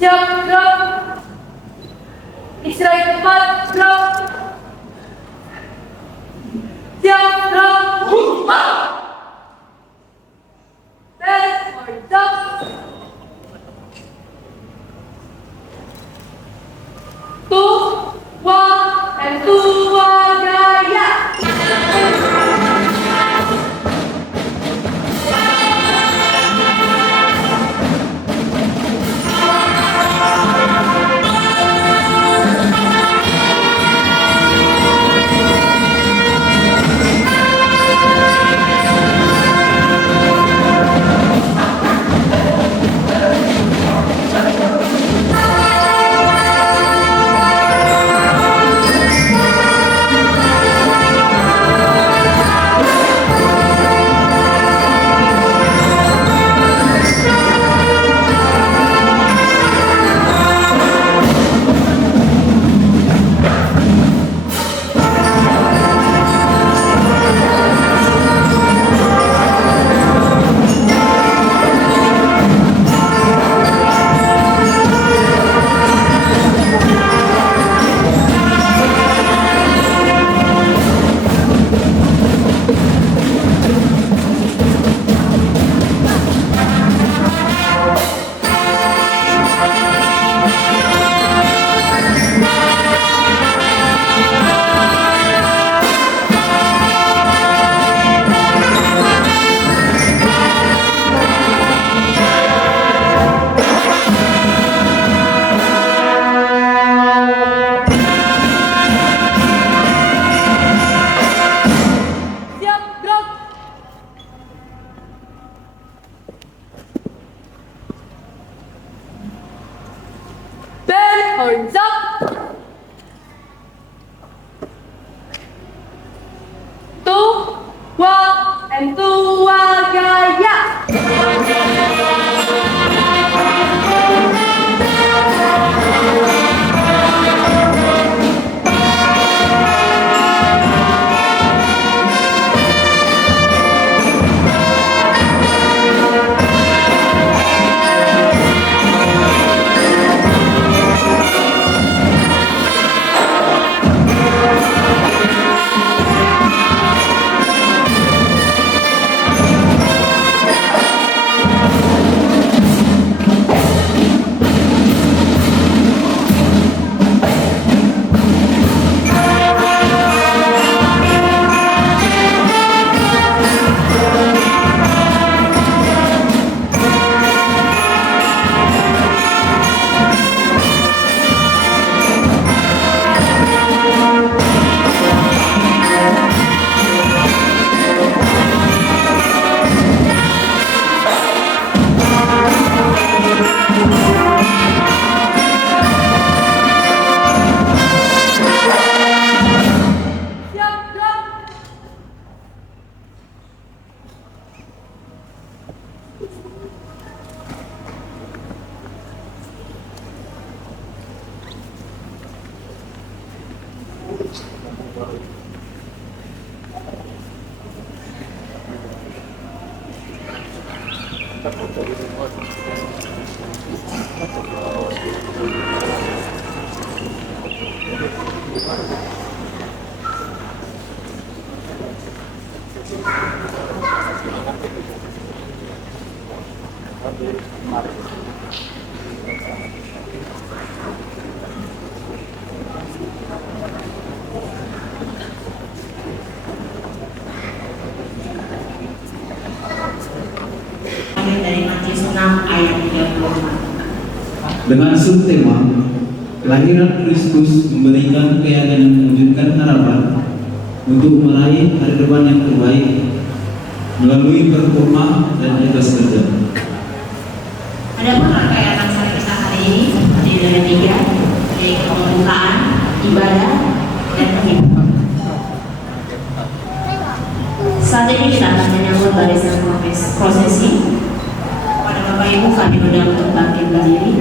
Siap, gerak. Istirahat tempat, gerak. Siap, gerak. Best for duck. Two, one, and two, gaya. Horns up. Two, one, and two, gaya. Dari Matius 6 ayat 34. Dengan subtema Kelahiran Kristus memberikan keyakinan mewujudkan harapan untuk meraih hari depan yang terbaik melalui performa dan etos kerja. Adapun rangkaian acara kita hari ini terdiri dari 3, yaitu pembukaan, ibadah, dan penghiburan. Saat ini kita akan menyambut barisan prosesi. Pada Bapak Ibu kami undang untuk bangkit berdiri.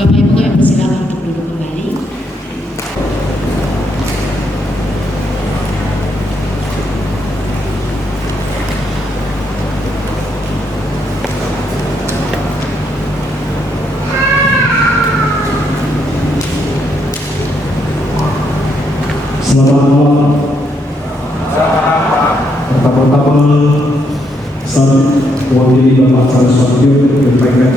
Bapak Ibu kami persilakan untuk duduk kembali. Selamat malam. Pertama-tama saya mewakili Bapak Saraswatyo menyampaikan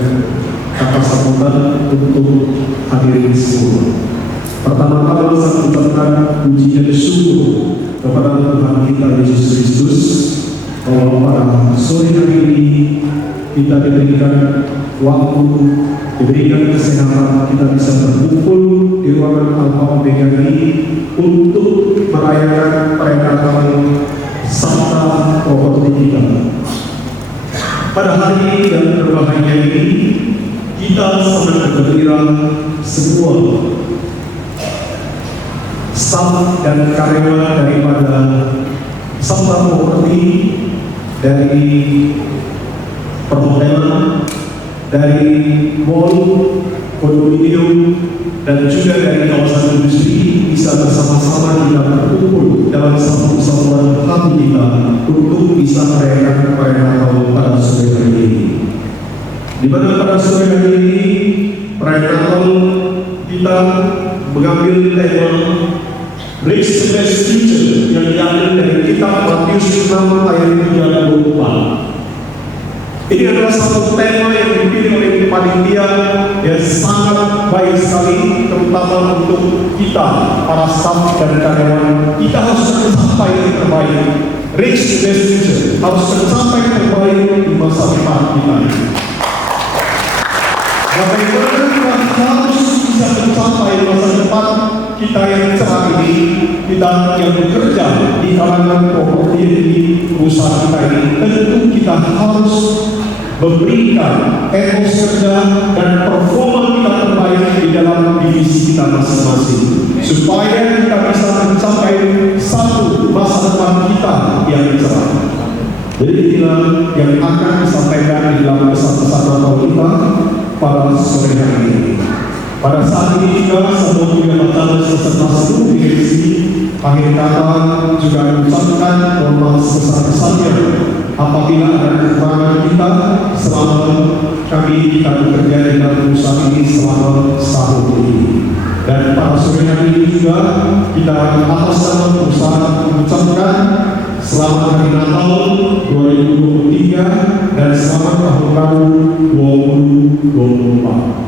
kata sambutan untuk hadirin semua. Pertama-tama saya mengucapkan puji dan syukur kepada Tuhan kita Yesus Kristus bahwa pada sore hari ini kita diberikan waktu, diberikan kesehatan, kita bisa berkumpul di ruangan Alfa Omega ini untuk merayakan perayaan Sabta Rohani kita. Pada hari yang berbahagia ini, kita sangat bergembira semua staf dan karyawan daripada Sabta Rohani, dari perhotelan, dari mall, kondominium, dan juga dari kawasan industri bisa bersama-sama kita berkumpul dalam satu kesatuan hati kita untuk bisa merayakan perayaan pada sore hari ini. Di mana pada sore hari ini perayaan kita mengambil tema Bridge the Best Teacher yang diambil dari kitab Matius 6 ayat 34. Ini adalah satu tema yang dipilih oleh panitia yang sangat baik sekali, terutama untuk kita, para staf dan karyawan. Kita harus mencapai yang terbaik. Reach the best future, harus mencapai yang terbaik di masa depan kita. Bagaimana kita harus bisa mencapai masa depan kita yang cerah ini, kita yang bekerja di kalangan properti di perusahaan kita ini, tentu kita harus memberikan etos kerja dan performa kita terbaik di dalam divisi kita masing-masing, supaya kita bisa mencapai satu masa depan kita yang cerah. Jadi inilah yang akan disampaikan di dalam pesan-pesan Natal kita pada sore hari ini. Pada saat ini juga semua juga bertanda beserta seluruh direksi akhir kata juga mengucapkan mohon maaf sebesar-besarnya apabila ada kekurangan kita selama kita bekerja di dalam perusahaan ini selama setahun ini. Dan pada sore hari ini juga kita atas nama perusahaan mengucapkan selamat hari Natal 2023 dan selamat tahun baru 2024.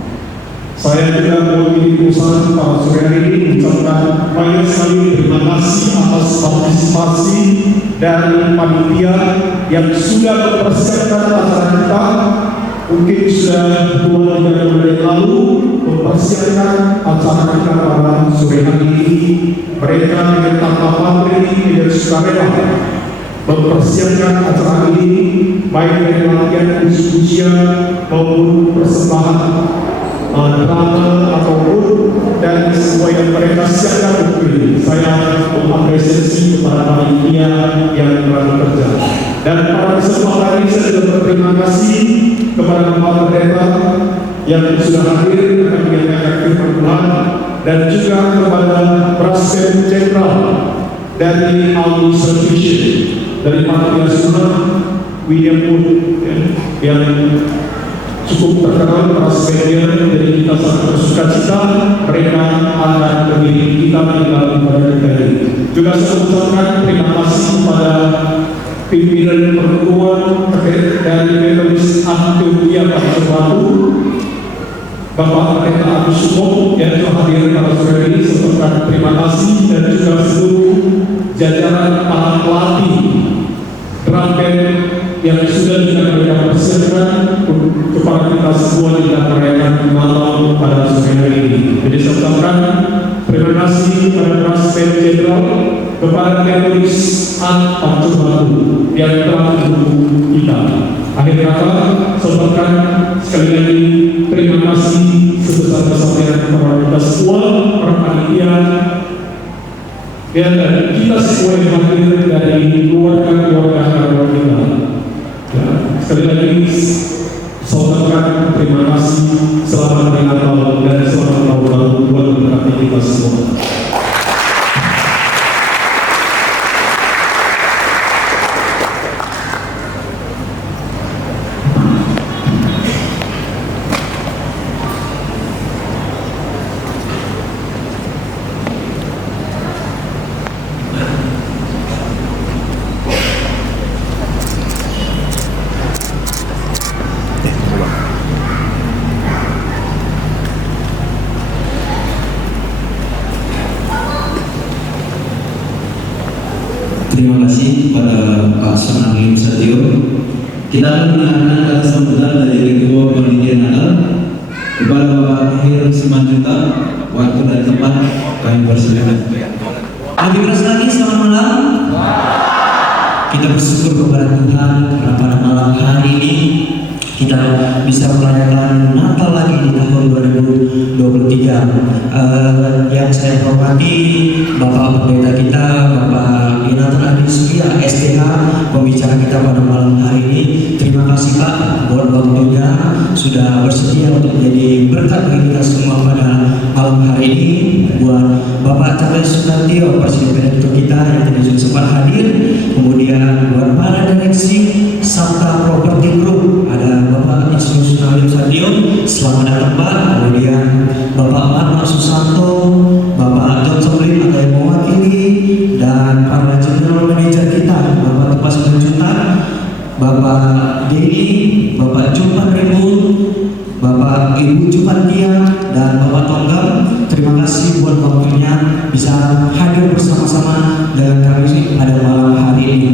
Saya juga mewakili perusahaan pada sore hari ini mengucapkan banyak sekali terima kasih atas partisipasi dari panitia yang sudah mempersiapkan acara kita. Mungkin sudah 2-3 bulan yang lalu mempersiapkan acara kita pada sore hari ini. Mereka dengan tanpa pamrih dan sukarela mempersiapkan acara ini, baik dari latihan usia maupun persembahan drama ataupun dan semua yang mereka siapkan untuk ini. Saya mengapresiasi kepada panitia yang telah bekerja. Dan pada kesempatan ini saya juga berterima kasih kepada Bapak Pendeta yang sudah hadir akan menyampaikan firman Tuhan, dan juga kepada Presiden Jenderal dari Alumni Association dari Panitia Sunnah William Wood yang cukup terkenal Presiden dari kita sangat bersuka cita mereka akan mengirim kita di dalam ibadah kita ini. Juga saya ucapkan terima kasih kepada pimpinan pertemuan dari Metodis Antioquia pada Batu, Bapak Pendeta Agus Sumo yang telah hadir pada sore ini. Saya ucapkan terima kasih, dan juga seluruh jajaran para pelatih drum band yang sudah mereka persiapkan kepada kita semua di dalam merayakan Natal pada sore hari ini. Jadi saya ucapkan terima kasih kepada Presiden Jenderal, kepada Metodis Antioquia yang telah mendukung kita. Akhir kata, saya ucapkan sekali lagi terima kasih sebesar-besarnya kepada kita semua, para panitia, dan kita semua yang hadir dari keluarga-keluarga kita. Ya, sekali lagi saya ucapkan terima kasih. Selamat Hari Natal dan selamat tahun baru. Tuhan memberkati kita semua. Terima kasih kepada Pak Sonali Satyo. Kita akan mendengarkan kata sambutan dari Ketua Panitia Natal kepada Bapak Heru Simanjuntak. Waktu dan tempat kami persilakan. Lebih keras lagi, selamat malam. Kita bersyukur kepada Tuhan karena pada malam hari ini kita bisa merayakan Natal lagi di tahun 2023. Yang saya hormati Bapak Pendeta kita, Bapak Yonatan Adi Surya, STH, pembicara kita pada malam hari ini. Terima kasih Pak buat waktunya sudah bersedia untuk menjadi berkat bagi kita semua pada malam hari ini. Buat Bapak Charles Sunartio, Presiden Direktur kita yang tidak sempat hadir. Kemudian buat para direksi Sabta Property Group, ada Bapak Yesus Nalim Sadio, selamat datang Pak. Kemudian Bapak Marma Susanto, Bapak John Soblin atau yang mewakili, dan para general manager kita, Bapak Tepas Menjuta, Bapak Denny, Bapak Jupan Rebun, Bapak Ibu Jupan Dia, dan Bapak Tonggam. Terima kasih buat waktunya bisa hadir bersama-sama dengan kami pada malam hari ini.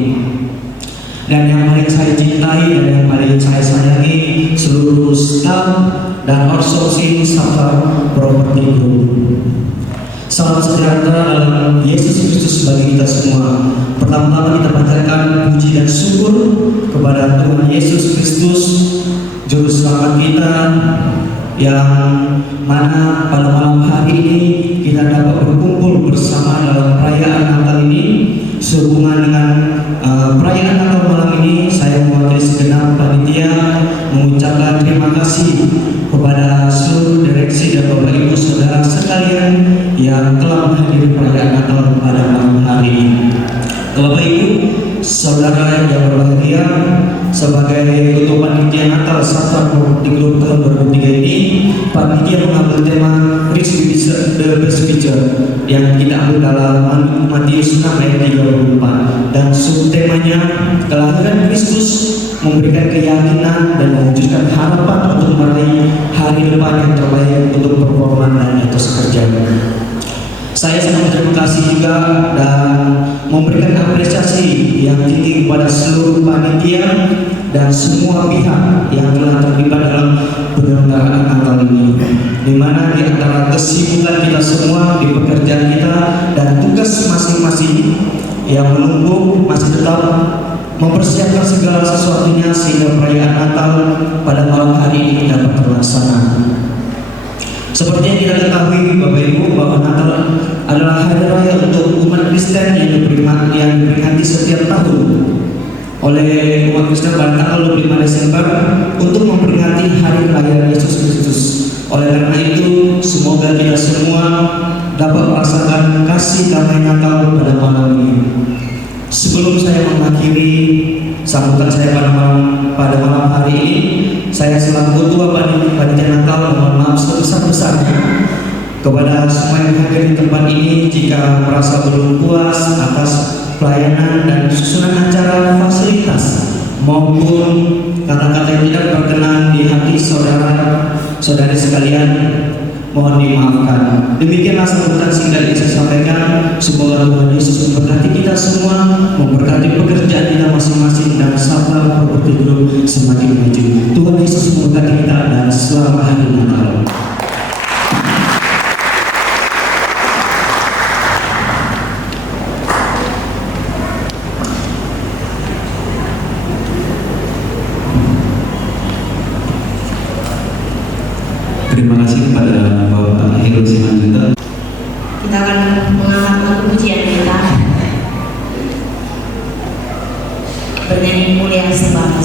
Dan yang paling saya cintai dan yang paling saya sayangi seluruh staff dan outsourcing Sabta Property Group. Salam sejahtera dalam Yesus Kristus bagi kita semua. Pertama-tama kita panjatkan puji dan syukur kepada Tuhan Yesus Kristus, Juru Selamat kita, yang mana pada malam hari ini kita dapat berkumpul bersama dalam perayaan Natal ini. Sehubungan dengan perayaan Natal malam ini, saya mewakili segenap panitia mengucapkan terima kasih kepada seluruh direksi dan Bapak Ibu Saudara sekalian yang telah menghadiri perayaan Natal pada malam hari ini. Bapak Ibu Saudara yang berbahagia, sebagai Ketua Panitia Natal Sabta Property Group tahun 2003 ini, panitia mengambil tema Rich the Best Picture yang kita ambil dalam Matius 6 ayat 34, dan subtemanya kelahiran Kristus memberikan keyakinan dan mewujudkan harapan untuk meraih hari depan yang terbaik untuk performa dan etos kerja. Saya sangat berterima kasih juga dan memberikan apresiasi yang tinggi kepada seluruh panitia dan semua pihak yang telah terlibat dalam penyelenggaraan Natal ini, di mana di antara kesibukan kita semua di pekerjaan kita dan tugas masing-masing yang menumpuk masih tetap mempersiapkan segala sesuatunya sehingga perayaan Natal pada malam hari ini dapat terlaksana. Seperti yang kita ketahui Bapak Ibu, bahwa Natal adalah hari raya untuk umat Kristen yang diperingati setiap tahun oleh umat Kristen pada tanggal 25 Desember untuk memperingati hari raya Yesus Kristus. Oleh karena itu, semoga kita semua dapat merasakan kasih damai Natal pada malam ini. Sebelum saya mengakhiri sambutan saya pada malam hari ini, saya selaku Ketua Panitia Natal mohon maaf sebesar-besarnya kepada semua yang hadir di tempat ini jika merasa belum puas atas pelayanan dan susunan acara, fasilitas maupun kata-kata yang tidak berkenan di hati saudara-saudari sekalian, mohon dimaafkan. Demikianlah sambutan singkat yang saya sampaikan. Semoga Tuhan Yesus memberkati kita semua, memberkati pekerjaan kita masing-masing, dan Sabta Property Group semakin maju. Tuhan Yesus memberkati kita dan selamat hari Natal. Terima kasih kepada Bapak Heru Simanjuntak. Kita akan mengangkat lagu pujian kita, bernyanyi mulia sembah.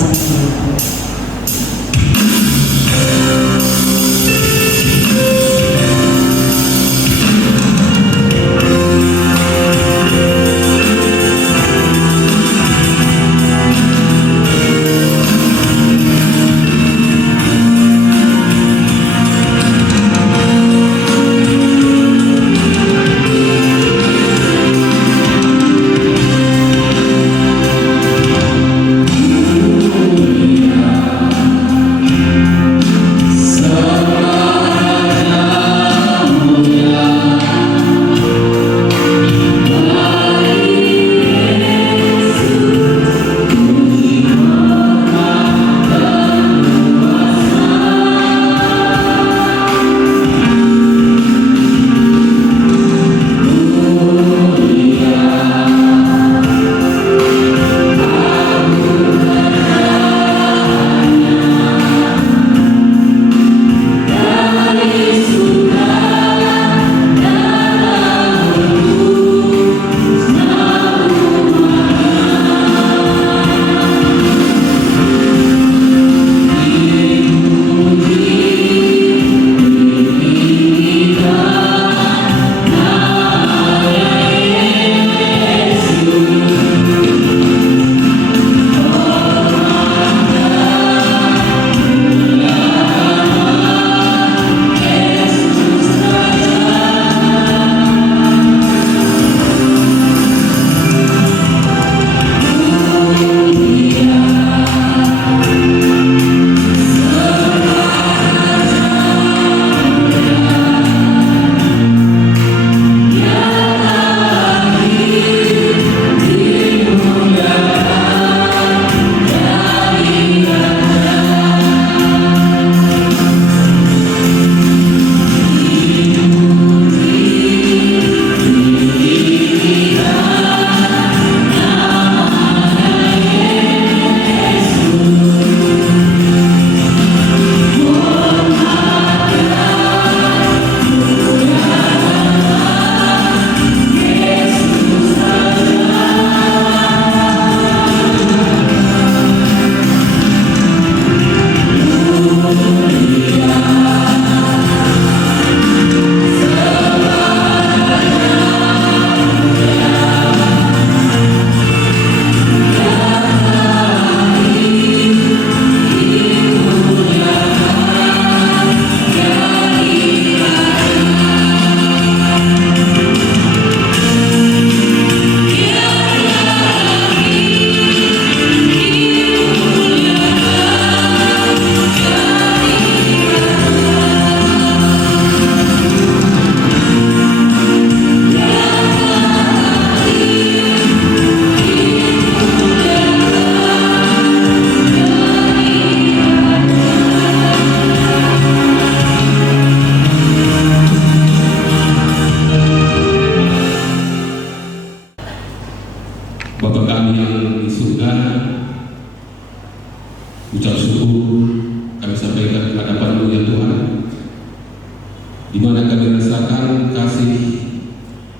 mana kami rasakan kasih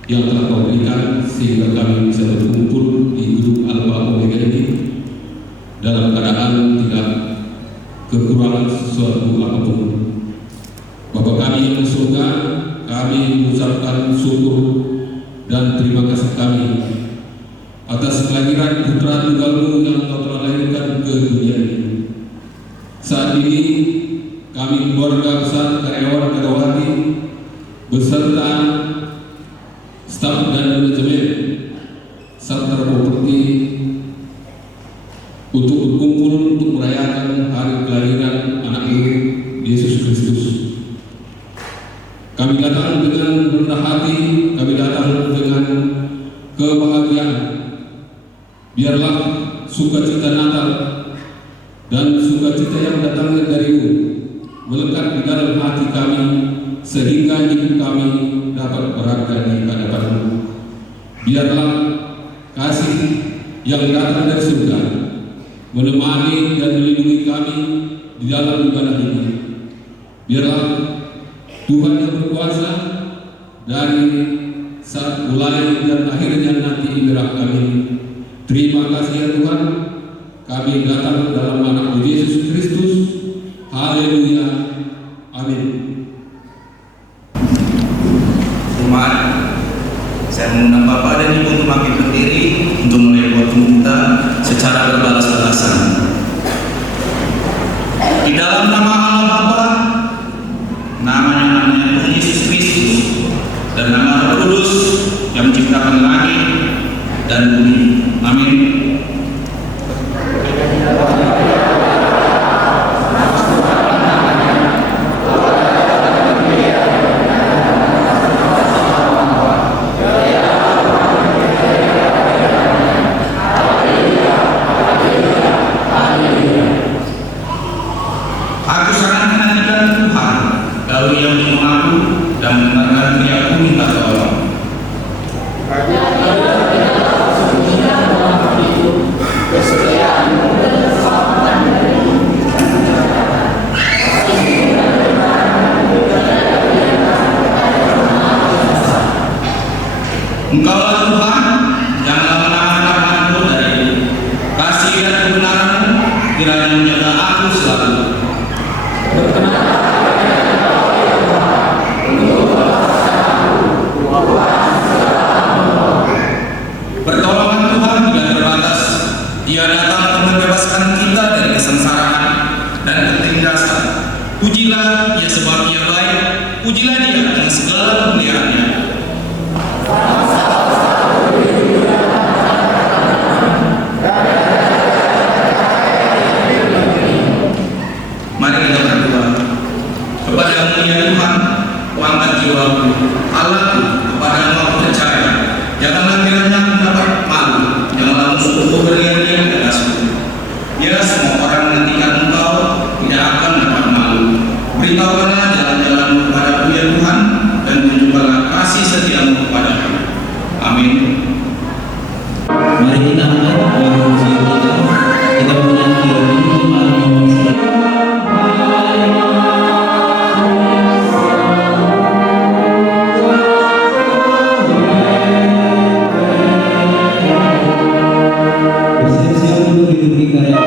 yang telah Kau berikan sehingga kami bisa berkumpul di gedung Alpha Omega ini dalam keadaan tidak kekurangan sesuatu apapun. Bapa kami yang di surga, kami mengucapkan syukur dan terima kasih kami atas kelahiran putra tunggal-Mu yang Kau telah lahirkan ke dunia ini. Saat ini kami keluarga besar karyawan-karyawati beserta staf dan manajemen serta properti untuk berkumpul untuk merayakan hari kelahiran anak-Mu Yesus Kristus. Kami datang dengan rendah hati, kami datang dengan kebahagiaan. Biarlah sukacita Natal dan sukacita yang datangnya dari-Mu melekat di dalam hati kami sehingga hidup kami dapat berharga di hadapan-Mu. Biarlah kasih yang datang dari surga menemani dan melindungi kami di dalam ibadah ini. Biarlah Tuhan yang berkuasa dari saat mulai dan akhirnya nanti ibadah kami. Terima kasih ya Tuhan, kami datang dalam nama Yesus Kristus. Haleluya. Amin. Jemaat, saya mengundang Bapak dan Ibu untuk bangkit berdiri untuk mulai waktu kita secara berbalas-balasan. Di dalam nama Allah Bapa, namanya Tuhan Yesus Kristus, dan nama Roh Kudus yang menciptakan langit dan bumi. Amin. Aku sangat menantikan Tuhan, lalu Ia menyuruh aku dan mendengarkan teriakku minta tolong. Engkaulah Tuhan, janganlah menahan rahmat-Mu dariku. Kasih dan kebenaran-Mu kiranya menjaga aku selalu. Pertolongan Tuhan tidak terbatas. Dia datang untuk membebaskan kita dari kesengsaraan dan ketindasan. Pujilah Ia sebab Ia baik. Pujilah Dia dengan segala pemeliharaan-Nya. Mari kita berdoa. Kepada-Mu ya Tuhan, kuangkat jiwaku, Allahku, kepada-Mu aku percaya. Janganlah kiranya aku dapat malu, janganlah musuhku berlian-lian di atasku. Ya, semua orang menantikan Engkau tidak akan dapat malu. Beritahukanlah jalan-jalan-Mu kepadaku ya Tuhan, dan tunjukkanlah kasih setia-Mu kepadaku. Amin. Mari kita angkat lagu ujian kita menyanyi bersiap-siap untuk diduduki karya.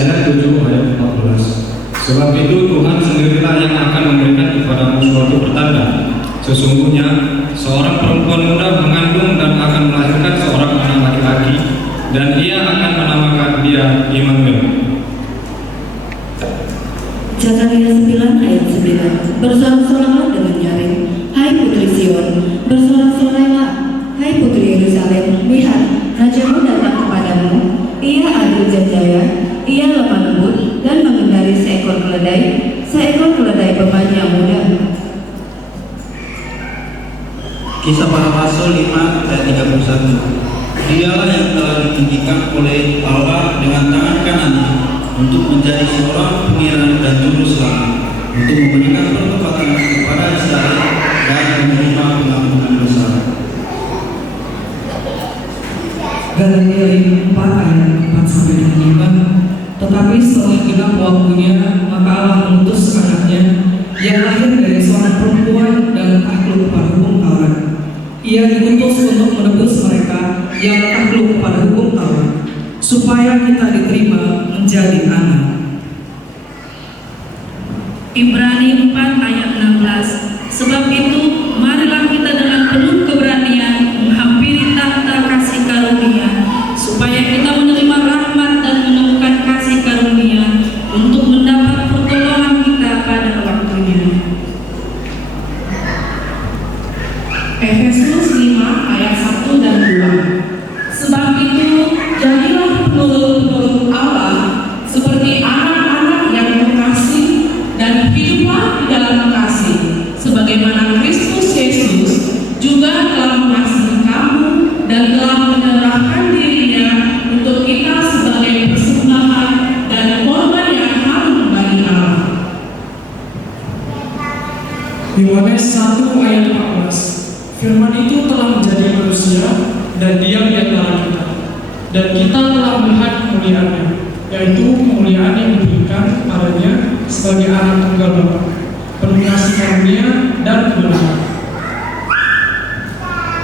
Yesaya 7 ayat 14. Sebab itu Tuhan sendirilah yang akan memberikan kepadamu suatu pertanda. Sesungguhnya seorang perempuan muda mengandung dan akan melahirkan seorang anak laki-laki, dan ia akan menamakan dia Immanuel. Zakaria 9 ayat 9. Bersorak-soraklah dengan nyaring, hai putri Sion, bersorak-sorailah, hai putri Yerusalem. Lihat, rajamu datang kepadamu, ia adil dan jaya, ia lemah lembut dan mengendari seekor keledai beban yang muda. Kisah Para Rasul 5 ayat 31. Dialah yang telah ditinggikan oleh Allah dengan tangan kanannya untuk menjadi seorang pengiran dan juru selamat, untuk memberikan pertobatan kepada Israel dan menerima pengampunan dosa. Galatia 4 ayat 4-5. Tetapi setelah genap waktunya, maka Allah mengutus anaknya yang lahir dari seorang perempuan dan takluk pada hukum Taurat. Ia diutus untuk menebus mereka yang takluk pada hukum Taurat, supaya kita diterima menjadi anak. Ibrani 4 ayat 16. Sebab itu, marilah kita dengan penuh keberanian menghampiri tahta kasih karunia, supaya kita menerima rahmat dan menemukan kasih karunia untuk mendapat pertolongan kita pada waktunya. Efesus 5 ayat 1 dan 2. Sebab itu, jadilah penurut-penurut Allah seperti anak-anak yang mengasihi, dan hiduplah di dalam kasih, sebagaimana Kristus Yesus juga telah mengasihi kamu dan telah menyerahkan dirinya untuk kita sebagai persembahan dan korban yang harum bagi Allah. Yohanes 1 ayat 14. Firman itu telah menjadi manusia dan diam di antara kita, dan kita telah melihat kemuliaannya, yaitu kemuliaan yang diberikan padanya sebagai anak tunggal Bapa, penuh kasih karunia dan kebenaran.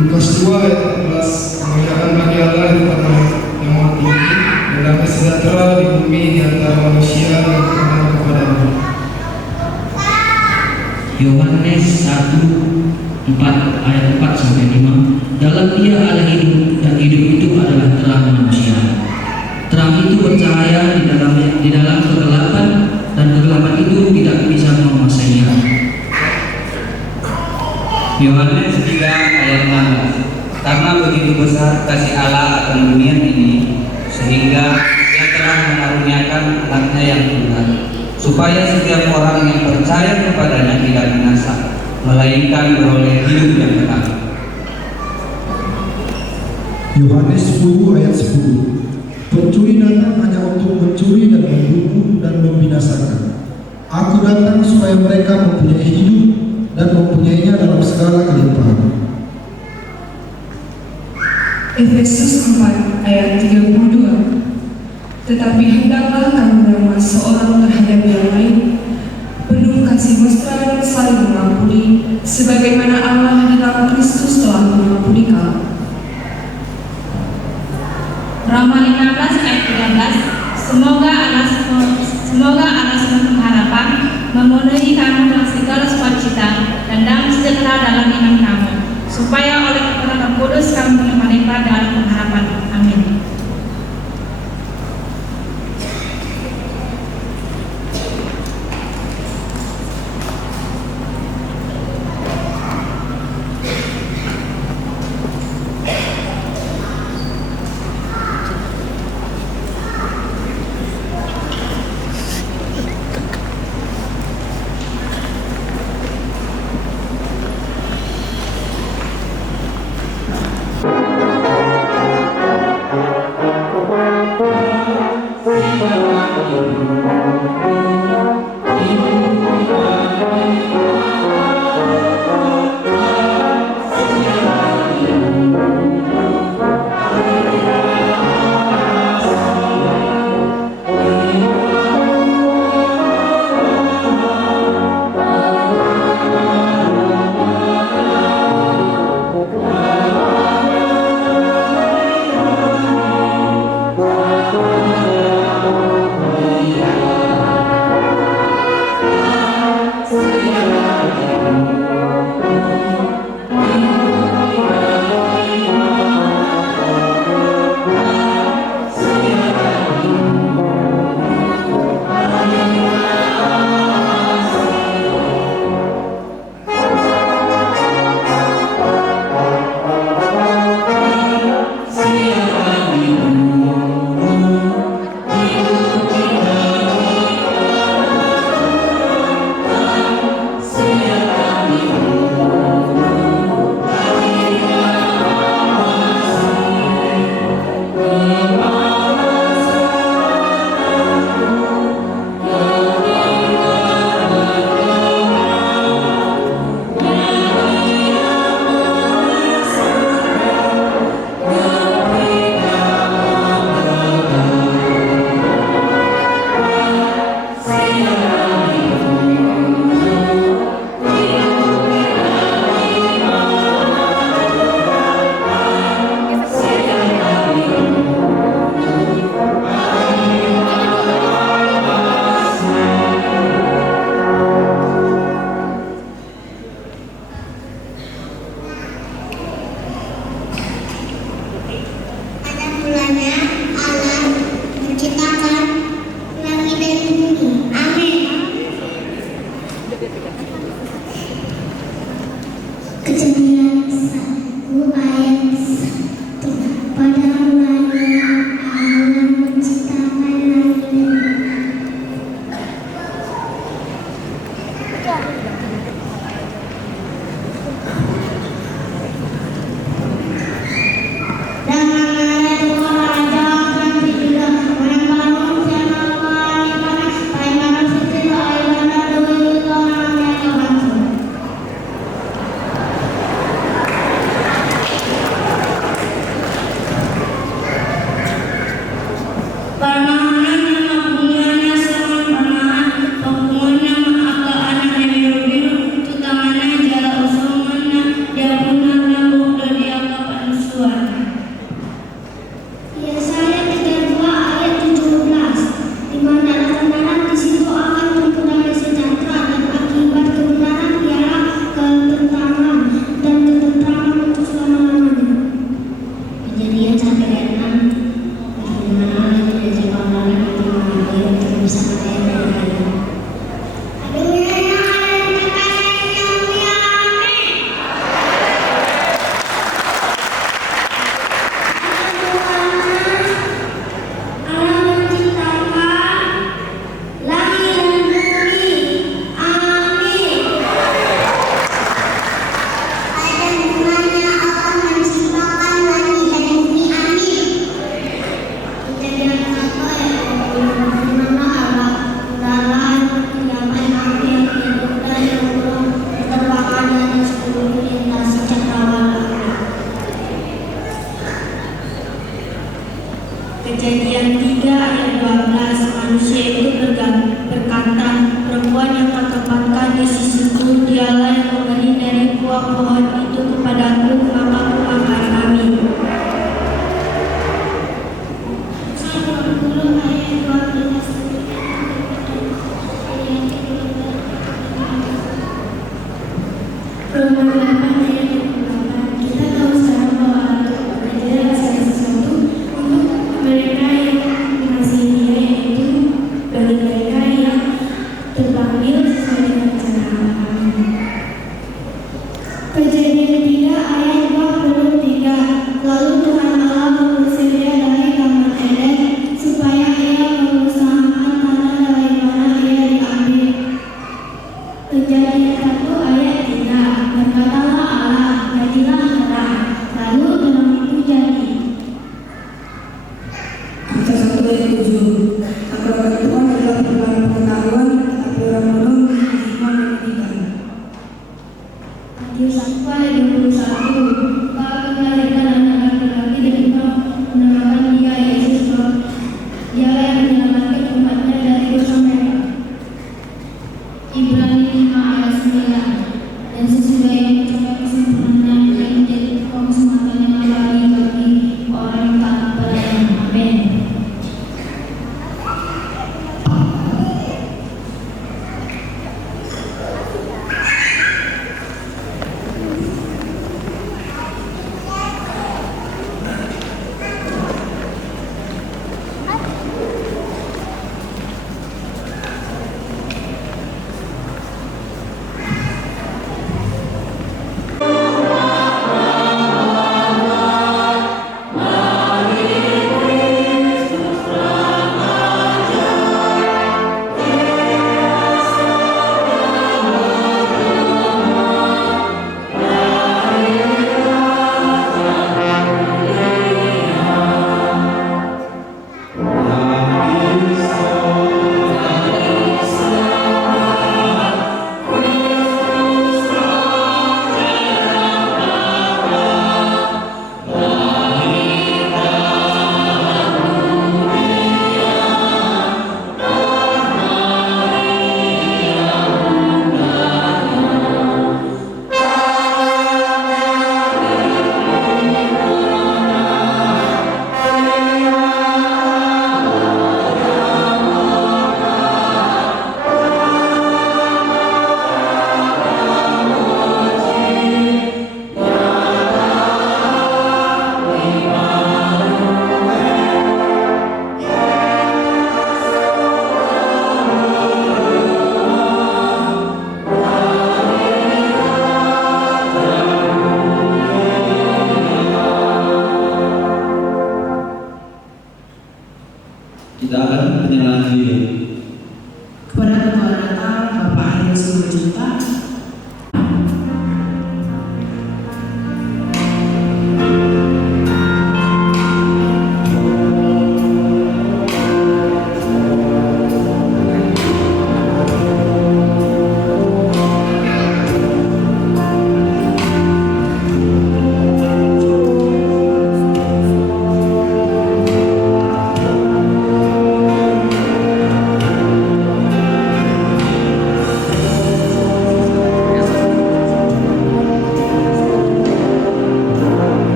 Lukas 2 ayat 14. Kemuliaan bagi Allah yang maha tinggi, dan damai sejahtera di bumi di antara manusia yang beriman kepada-Nya. Yohanes 1:4 ayat 4-5. Dalam Dia ada hidup, dan hidup itu adalah terang manusia. Terang itu bercahaya di dalam kegelapan, dan kegelapan itu tidak bisa menguasainya. Yohanes 3 ayat 16. Karena begitu besar kasih Allah akan dunia ini, sehingga Dia telah mengaruniakan anaknya yang tunggal, supaya setiap orang yang percaya kepadanya tidak binasa, melainkan beroleh hidup yang kekal. Yohanes 10 ayat 10. Pencuri datang hanya untuk mencuri dan membunuh dan membinasakan. Aku datang supaya mereka mempunyai hidup dan mempunyainya dalam segala kelimpahan. Efesus 4 ayat 32. Tetapi hendaklah kamu ramah seorang terhadap yang lain, penuh kasih mesra dan saling mengampuni, sebagaimana Allah dalam Kristus telah mengampuni kamu. Roma 15 ayat 13. Semoga Allah sepenuh harapan memenuhi kamu dengan segala sukacita dan damai sejahtera dalam iman kamu, supaya oleh kekuatan Roh Kudus kamu berlimpah-limpah dalam pengharapan. Amin. Kejadian 1 ayat 1. Pada mulanya Allah menciptakan langit dan bumi. Yesaya 32 ayat 17, di mana kebenaran di situ akan berkurang sejahtera dan akibat kebenaran ialah ketentraman dan ketentraman untuk selama-lamanya. Kejadian 1 ayat 6, firman Allah mengajarkan orang yang bermahir untuk bersama yang berada. Kejadian 3 ayat 12, manusia itu berkata, perempuan yang tak tempatkan di sisiku, dialah yang memberi dari buah pohon itu kepadaku, maka aku makan kami. Roma 8 ayat 28, kita tahu sekarang bahwa Allah tidak segala sesuatu untuk mereka yang mengasihi Dia, yaitu bagi mereka yang terpanggil sesuai dengan rencana Allah. Kejadian 3 ayat 23, lalu Tuhan Allah mengusir dia dari Taman Eden supaya ia mengusahakan tanah dari mana ia diambil. Kejadian 1 ayat 3, berkatalah Allah, jadilah terang, lalu terang itu jadi. Kisah 1 ayat 7, akan Tuhan adalah perkara pengetahuan, tetapi orang bodoh memiliki hikmah dan pendidikan. Matius 1 ayat 21, Kau akan melahirkan anak laki-laki dan engkau menamakan dia Yesus, sebab Dialah yang menyelamatkan umatnya dari dosa mereka. Ibrani 5 ayat 9, dan sesudah yang mencapai kesempurnaan ia menjadi tukang semata yang abadi bagi orang yang taat kepadanya. Amin.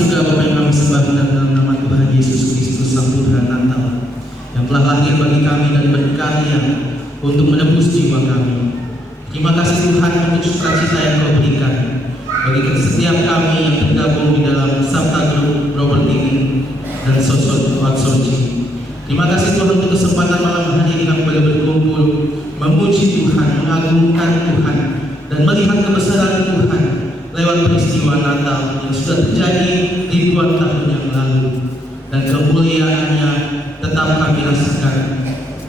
surga Bapa yang kami sembah dalam nama Tuhan Yesus Kristus Sang Putra Natal yang telah lahir bagi kami dan berkarya untuk menebus jiwa kami. Terima kasih Tuhan untuk sukacita yang Kau berikan bagi setiap kami yang tergabung di dalam Sabta Group Robert TV dan Sosok Outsourcing. Terima kasih Tuhan untuk kesempatan malam hari ini kami boleh berkumpul memuji Tuhan, mengagungkan Tuhan dan melihat kebesaran Tuhan lewat peristiwa Natal yang sudah terjadi ribuan tahun yang lalu, dan kemuliaannya tetap kami rasakan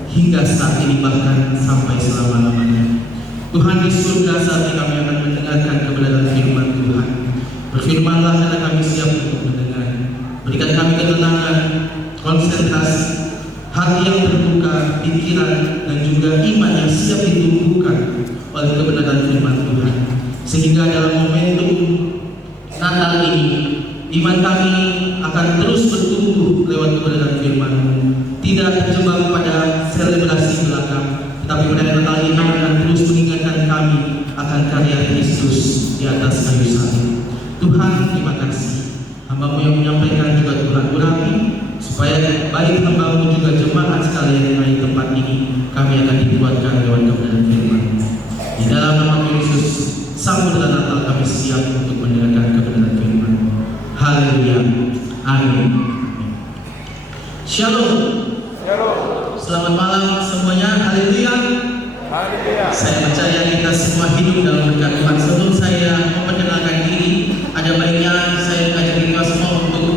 hingga saat ini bahkan sampai selama-lamanya. Tuhan di surga, saat ini kami akan mendengarkan kebenaran firman Tuhan. Berfirmanlah karena kami siap untuk mendengar. Berikan kami ketenangan, konsentrasi, hati yang terbuka, pikiran dan juga iman yang siap ditumbuhkan oleh kebenaran firman Tuhan, sehingga dalam momentum Natal ini iman kami akan terus bertumbuh lewat kebenaran firman-Mu, tidak terjebak pada selebrasi belakang, tetapi pada Natal ini akan terus mengingatkan kami akan karya Kristus di atas kayu salib. Tuhan, terima kasih. Hamba-Mu yang menyampaikan juga Tuhan urapi, supaya baik hamba-Mu juga jemaat sekalian yang ada di tempat ini, kami akan dikuatkan lewat kebenaran firman-Mu. Di dalam nama Yesus, Sang Putra Natal, kami siap untuk mendengarkan kebenaran firman. Haleluya. Amin. Shalom. Selamat malam semuanya. Haleluya. Saya percaya kita semua hidup dalam berkat Tuhan. Sebelum saya memperkenalkan diri, ada baiknya saya mengajak kita semua untuk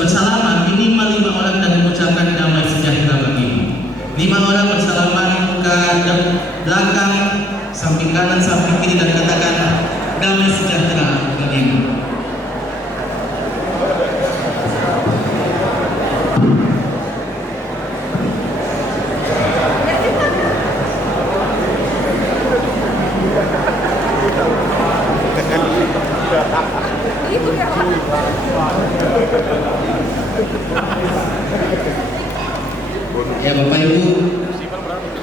bersalaman minimal 5 orang dan mengucapkan damai sejahtera bagi 5 orang bersalaman, muka belakang, samping kanan, samping kiri, dan katakan damai sejahtera bagimu. Ya Bapak Ibu,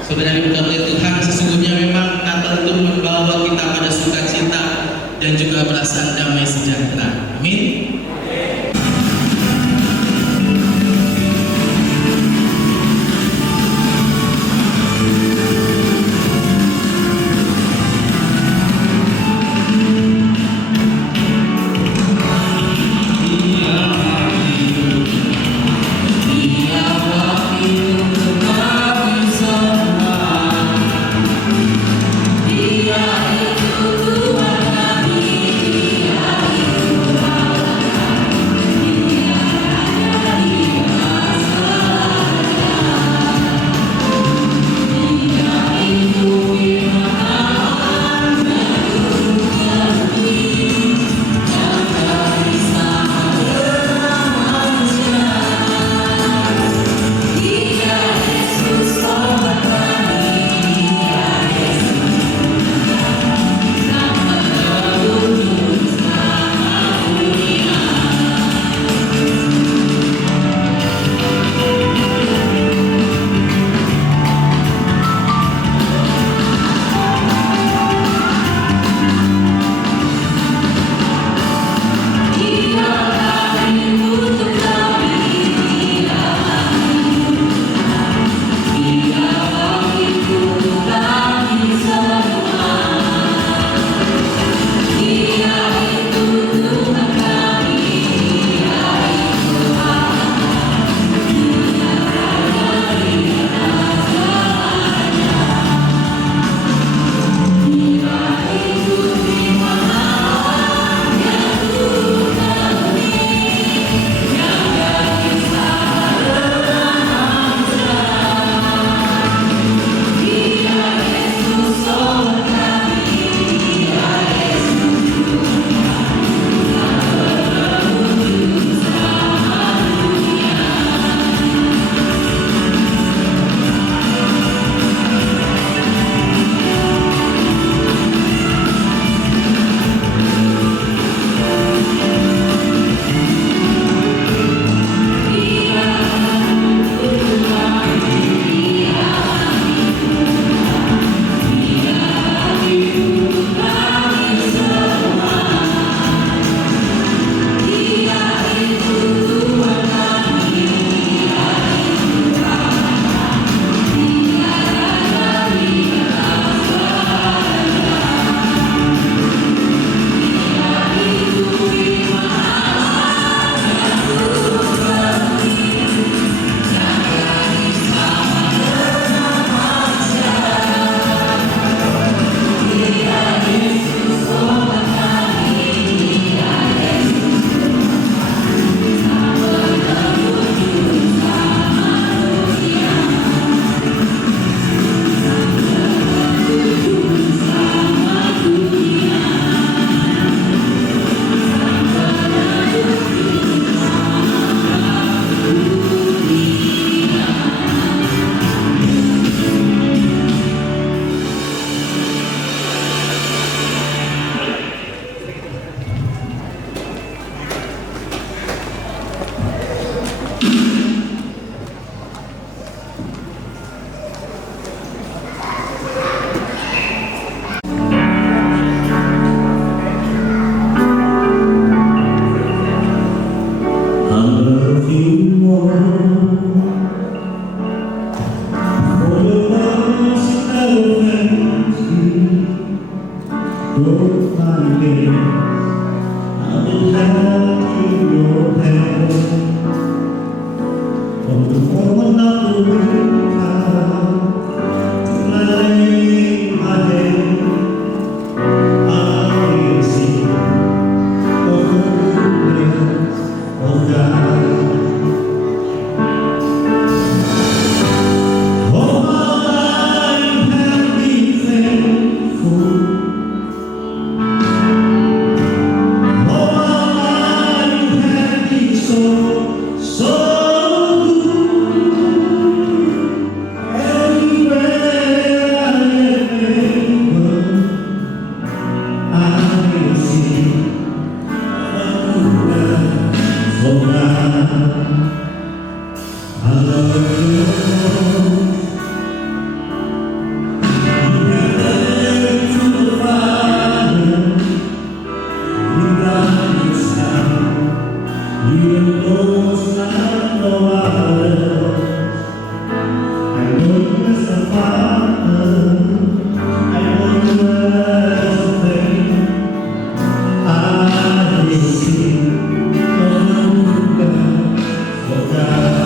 saudara yang diberkati oleh Tuhan, sesungguhnya memang Natal itu membawa kita pada sukacita dan juga perasaan damai sejahtera. Amin. Dia itu Tuhan kami, Dia itu Allah. hold hand in your hand. From the moment of the wind till I lay my head, I will sing of the goodness of God. All my life have been faithful. All my life have been so good. Everywhere I am, I will sing of the goodness of God. I love you, Lord. You have led me through the fire, in darkness now. You know it's not no other. I know you as a father. I know you as a friend. I will sing of the goodness of God.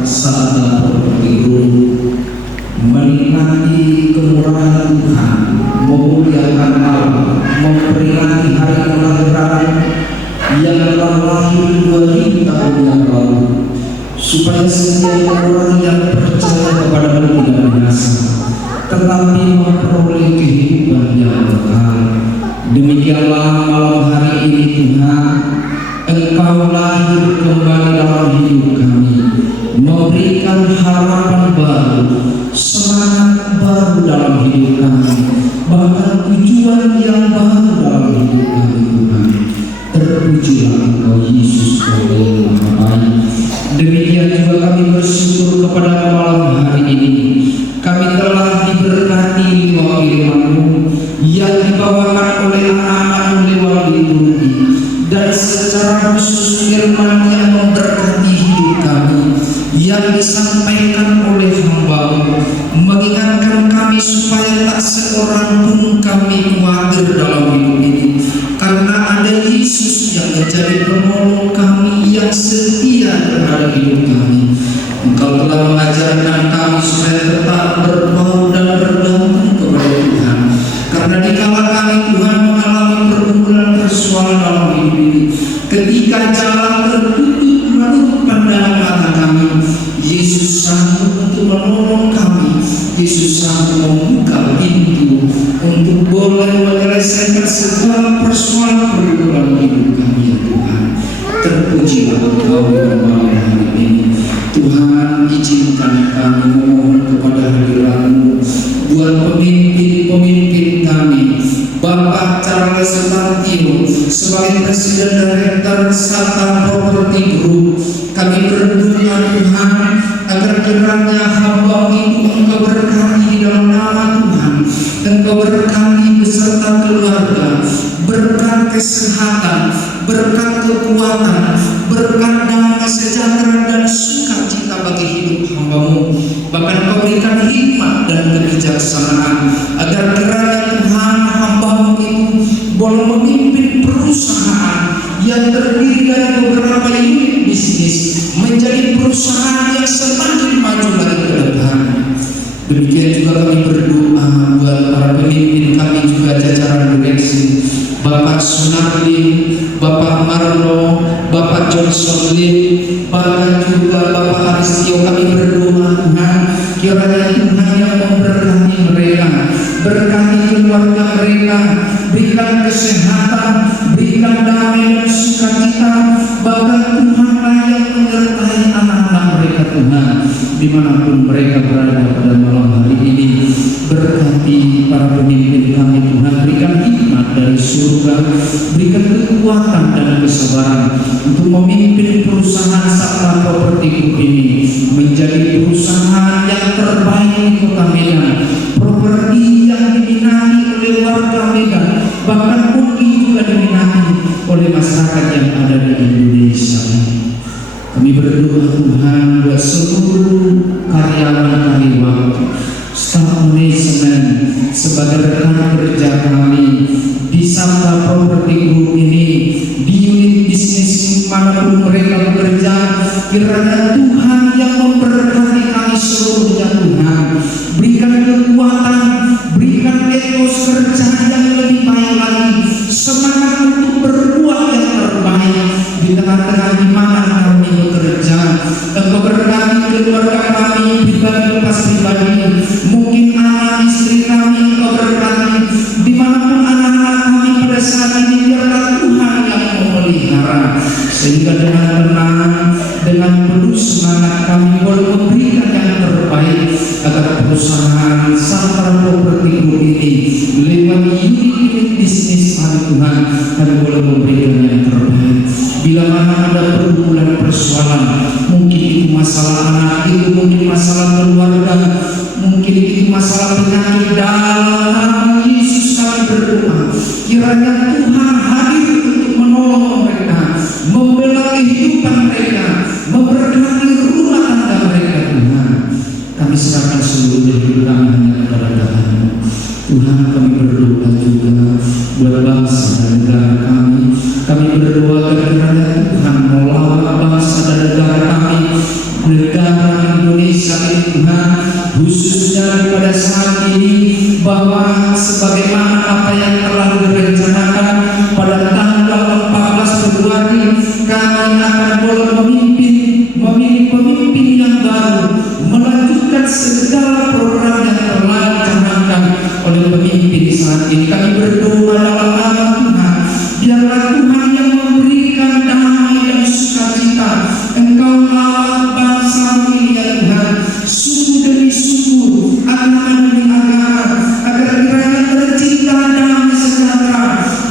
Saat dalam berminggu menikmati kemurahan Tuhan, memuliakan Allah, memperingati hari kelahiran yang telah lahir 2000 tahun yang lalu, supaya setiap orang yang percaya kepada-Mu tidak binasa, tetapi memperoleh kehidupan yang kekal. Demikianlah malam hari ini Tuhan, Engkau lahir kembali dalam hidup kami, memberikan harapan baru, semangat baru dalam hidup kami, bahkan tujuan yang baru dalam hidup kami Tuhan. Terpujilah Engkau Yesus, Kau yang Maha Baik. Demikian juga kami bersyukur kepada malam hari ini. Kami telah diberkati lewat firman-Mu yang dibawakan oleh anak-anak lewat liturgi, dan secara khusus firman yang memberkati hidup kami, yang disampaikan oleh hamba-Mu, mengingatkan kami supaya tak seorang pun kami khawatir dalam hidup ini, karena ada Yesus yang menjadi penolong kami, yang setia terhadap hidup kami. Engkau telah mengajarkan kami supaya tetap berbaur dan bergantung kepada Tuhan. Karena dikala kami Tuhan mengalami pergumulan persoalan dalam hidup ini, ketika jalan tertutup menurut pandangan mata kami, Yesus sanggup untuk menolong kami. Yesus sanggup membuka pintu untuk boleh menyelesaikan segala persoalan pergumulan hidup kami, ya Tuhan. Terpujilah Engkau pada malam hari ini. Tuhan, izinkan kami memohon kepada hadirat-Mu buat pemimpin-pemimpin kami, Bapak Charles Santio sebagai Presiden Direktur Sata Property Group. Kami berdoa Tuhan agar kiranya hamba itu Engkau berkati di dalam nama Tuhan, Engkau berkati beserta keluarga, berkat kesehatan, berkat kekuatan, berkat damai sejahtera dan sukacita bagi hidup hamba-Mu. Bahkan Engkau berikan hikmat dan kebijaksanaan agar kiranya Tuhan hamba-Mu itu boleh memimpin perusahaan yang terdiri dari beberapa unit bisnis menjadi perusahaan yang semakin maju lagi ke depan. Demikian juga kami berdoa buat para pemimpin kami juga jajaran direksi, Bapak Sunardi, Bapak Marlo, Bapak Johnson Lim, bahkan juga Bapak Aristio. Kami berdoa Tuhan, kiranya Tuhan yang memberkati mereka, berkati keluarga mereka, berikan kesehatan, berikan damai dan sukacita, bahkan Tuhan yang menyertai anak-anak mereka Tuhan dimanapun mereka berada pada malam hari ini. Berkati para pemimpin kami Tuhan, berikan hikmat dari surga, berikan kekuatan dan kesabaran untuk memimpin perusahaan Sakta Property Group ini menjadi perusahaan yang terbaik di Kota Medan, properti yang diminati oleh warga Medan, bahkan mungkin juga diminati oleh masyarakat yang ada di Indonesia. Kami berdoa Tuhan buat seluruh karyawan-karyawan, staf manajemen sebagai rekan kerja kami di Sakta Property Group ini, di unit bisnis manapun mereka bekerja, kiranya Tuhan yang memberkati kami seluruhnya Tuhan, berikan kekuatan, berikan etos kerja yang lebih baik lagi, semangat untuk berbuat yang terbaik di tengah-tengah di mana kami bekerja. Engkau berkati keluarga kami pribadi lepas pribadi, mungkin anak istri kami Engkau berkati, dimanapun anak-anak kami pada saat ini, biarlah Tuhan yang memelihara, sehingga dengan tenang, dengan penuh semangat kami boleh memberikan yang terbaik agar perusahaan Sakta Property Group ini lewat unit bisnis Tuhan kami boleh memberikan yang terbaik. Bila mana ada pergumulan persoalan, mungkin itu masalah anak, itu mungkin masalah keluarga, mungkin itu masalah penyakit, dalam nama Yesus kami berdoa, kiranya Tuhan hadir untuk menolong mereka, membela kehidupan mereka, memberkati rumah tangga mereka. Tuhan, kami serahkan seluruh hidup kami hanya kepada Tuhan. Tuhan, kami berdoa juga buat bangsa dan negara kami. Kami berdoa kiranya Tuhan melawat bangsa dan negara kami, negara Indonesia ini Tuhan, khususnya pada saat ini, bahwa sebagaimana apa yang telah direncanakan pada tanggal 14 Februari kami akan boleh memilih pemimpin yang baru, melanjutkan segala program yang telah dicanangkan oleh pemimpin saat ini. Kami berdoa dalam nama Tuhan, biarlah Tuhan yang memberikan damai dan sukacita. Engkau lawat bangsa ini ya Tuhan, suku demi suku, agama demi agama, agar kiranya tercipta damai sejahtera,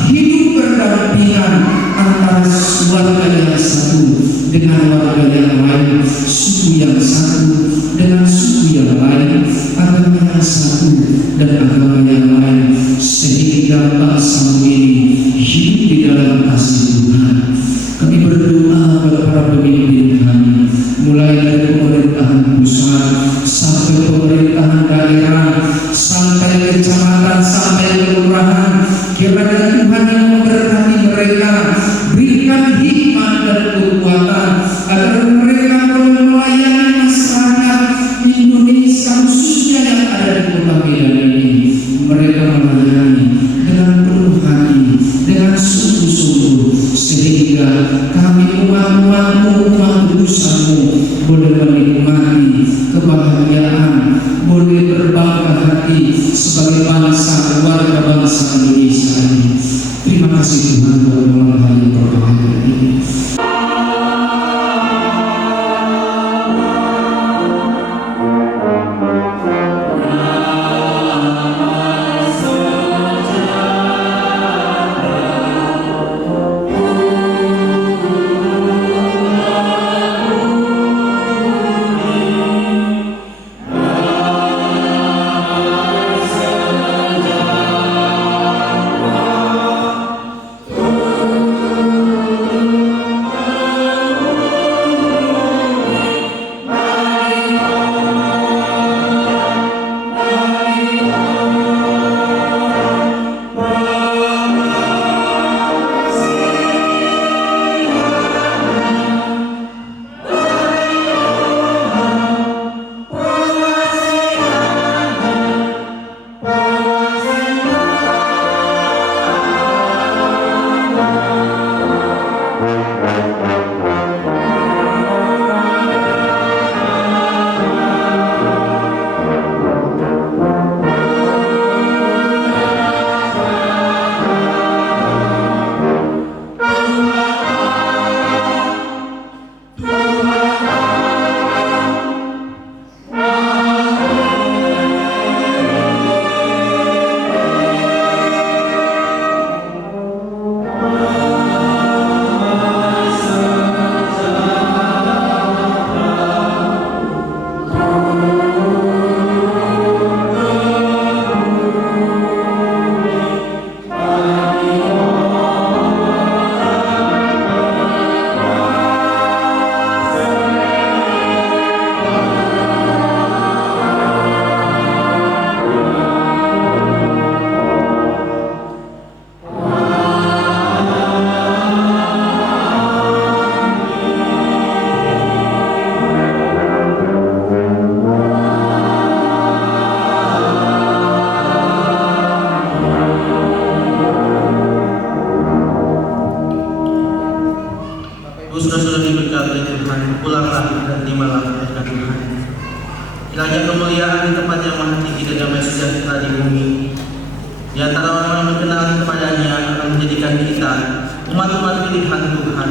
hidup berdampingan antara warga yang satu dengan warga yang lain, suku yang satu dengan suku yang lain, agama yang satu dan agama yang lain, sehingga bangsa ini hidup di dalam kasih Tuhan. Kami berdoa kepada para pemimpin kami, mulai dari pemerintahan pusat sampai pemerintahan daerah, sampai kecamatan, sampai kelurahan, kiranya Tuhan yang memberkati mereka, berikan hikmat dan kekuatan agar mereka boleh melayani masyarakat kebahagiaan, boleh berbangga hati sebagai bangsa, warga bangsa Indonesia ini. Terima kasih Tuhan buat malam hari yang berbahagia ini. Saudara-saudara diberkati Tuhan, pulanglah dan terimalah berkat Tuhan. Kiranya kemuliaan di tempat yang maha tinggi dan damai sejahtera di bumi di antara orang yang berkenan kepadanya akan menjadikan kita umat-umat pilihan Tuhan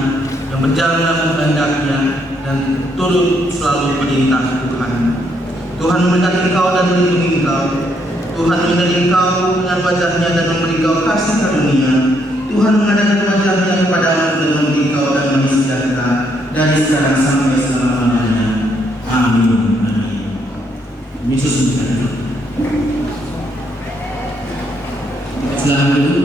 yang berjalan dalam kehendaknya dan turut selalu perintah Tuhan. Tuhan memberkati engkau dan melindungi engkau. Tuhan menyertai engkau dengan wajahnya dan memberi engkau kasih karunia. Tuhan mengadakan wajahnya kepadamu dan memberi engkau damai sejahtera dari sekarang sampai selama-lamanya. Amin. Yesus memberkati. Selamat dulu.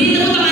Beri tepuk tangan